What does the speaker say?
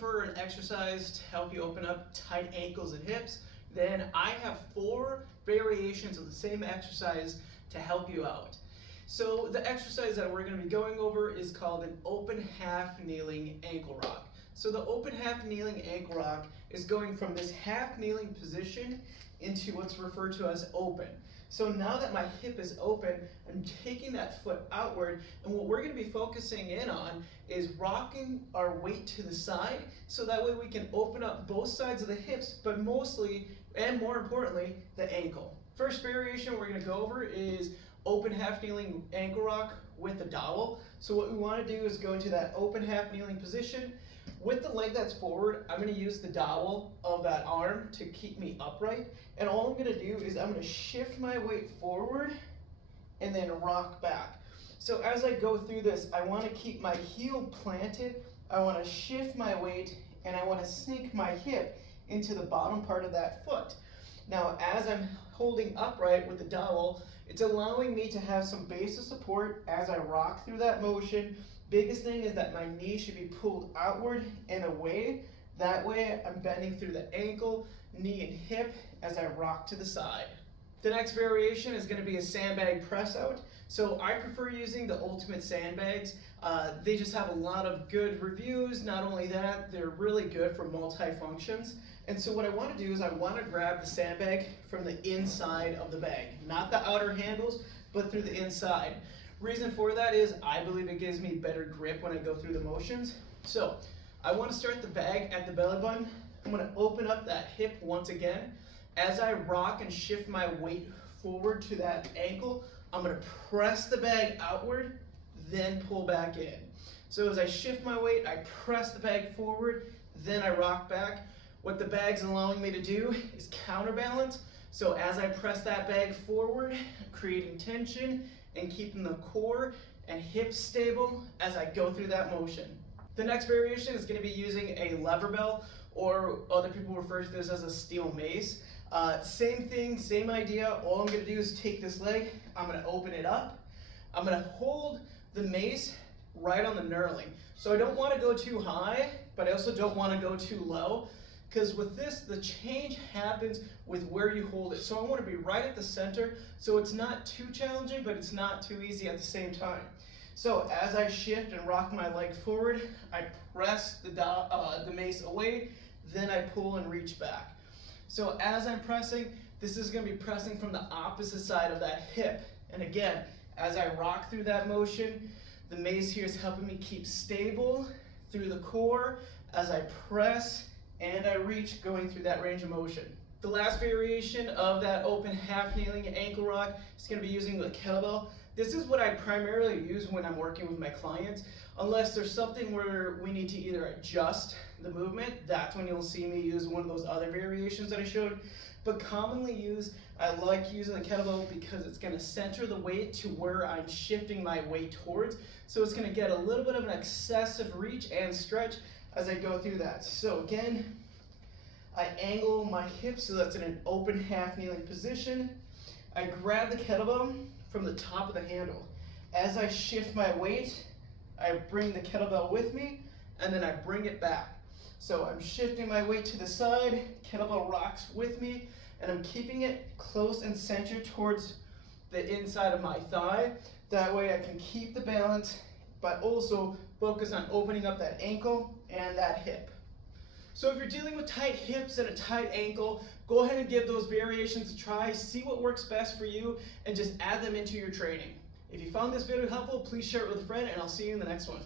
for an exercise to help you open up tight ankles and hips, then I have 4 variations of the same exercise to help you out. So the exercise that we're going to be going over is called an open half kneeling ankle rock. So the open half kneeling ankle rock is going from this half kneeling position into what's referred to as open. So now that my hip is open, I'm taking that foot outward, and what we're going to be focusing in on is rocking our weight to the side, so that way we can open up both sides of the hips, but mostly, and more importantly, the ankle. First variation we're going to go over is open half kneeling ankle rock with a dowel. So what we want to do is go into that open half kneeling position. With the leg that's forward, I'm going to use the dowel of that arm to keep me upright. And all I'm going to do is I'm going to shift my weight forward and then rock back. So as I go through this, I want to keep my heel planted. I want to shift my weight and I want to sink my hip into the bottom part of that foot. Now, as I'm holding upright with the dowel, it's allowing me to have some base of support as I rock through that motion. Biggest thing is that my knee should be pulled outward and away. That way I'm bending through the ankle, knee, and hip as I rock to the side. The next variation is going to be a sandbag press out. So I prefer using the Ultimate sandbags. They just have a lot of good reviews. Not only that, they're really good for multi-functions. And so what I want to do is I want to grab the sandbag from the inside of the bag, not the outer handles, but through the inside. Reason for that is I believe it gives me better grip when I go through the motions. So I want to start the bag at the belly button. I'm going to open up that hip once again. As I rock and shift my weight forward to that ankle, I'm going to press the bag outward, then pull back in. So as I shift my weight, I press the bag forward, then I rock back. What the bag's allowing me to do is counterbalance. So as I press that bag forward, creating tension and keeping the core and hips stable as I go through that motion. The next variation is going to be using a lever bell, or other people refer to this as a steel mace. Same thing, same idea. All I'm going to do is take this leg, I'm going to open it up, I'm going to hold the mace right on the knurling. So I don't want to go too high, but I also don't want to go too low, because with this, the change happens with where you hold it. So I want to be right at the center, so it's not too challenging, but it's not too easy at the same time. So as I shift and rock my leg forward, I press the mace away, then I pull and reach back. So as I'm pressing, this is going to be pressing from the opposite side of that hip. And again, as I rock through that motion, the mace here is helping me keep stable through the core as I press and I reach, going through that range of motion. The last variation of that open half kneeling ankle rock is going to be using the kettlebell. This is what I primarily use when I'm working with my clients. Unless there's something where we need to either adjust the movement, that's when you'll see me use one of those other variations that I showed. But commonly used, I like using the kettlebell because it's going to center the weight to where I'm shifting my weight towards. So it's going to get a little bit of an excessive reach and stretch as I go through that. So again, I angle my hips so that's in an open half kneeling position. I grab the kettlebell from the top of the handle. As I shift my weight, I bring the kettlebell with me and then I bring it back. So I'm shifting my weight to the side, kettlebell rocks with me, and I'm keeping it close and centered towards the inside of my thigh. That way I can keep the balance, but also focus on opening up that ankle and that hip. So if you're dealing with tight hips and a tight ankle, go ahead and give those variations a try, see what works best for you, and just add them into your training. If you found this video helpful, please share it with a friend, and I'll see you in the next one.